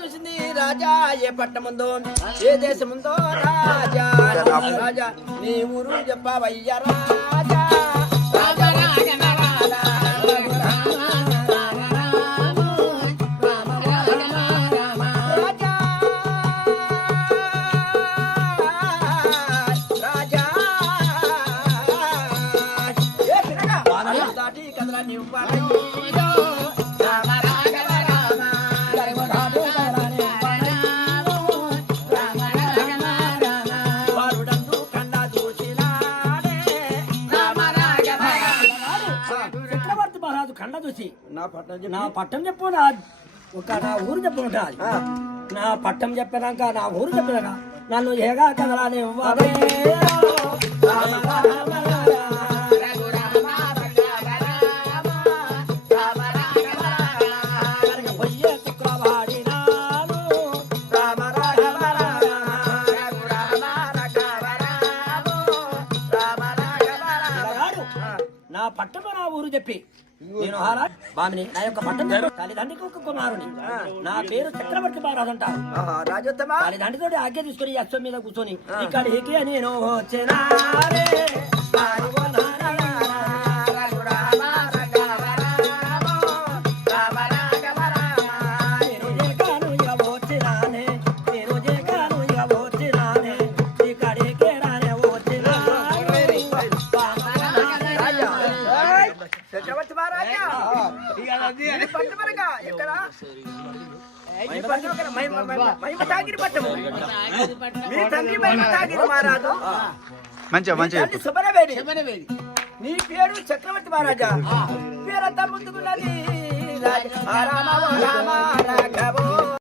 చూసింది రాజా ఏ పట్టముందో ఏ దేశముందో రాజా రాజా నీ ఊరు చెప్పవయ్య రాజా రాజా నా పట్టం చెప్పు నా ఊరు చెప్పు ఉంటుంది నా పట్టం చెప్పినాక నా ఊరు చెప్పినాక నన్ను ఏగా కదలానే నా పట్టము నా ఊరు చెప్పి నేను బామిని నా యొక్క పట్టం తల్లిదండ్రికి ఒక కుమారుని నా పేరు చక్రవర్తి మహారాజు అంటారు తల్లిదండ్రితో ఆజ్ఞ తీసుకుని అశ్వం మీద కూర్చొని ఇక్కడికి నేను వచ్చేనా నీ పేరు చక్రవర్తి మహారాజా పేరంతా ముందుకున్నది రామ రామ రాఘవో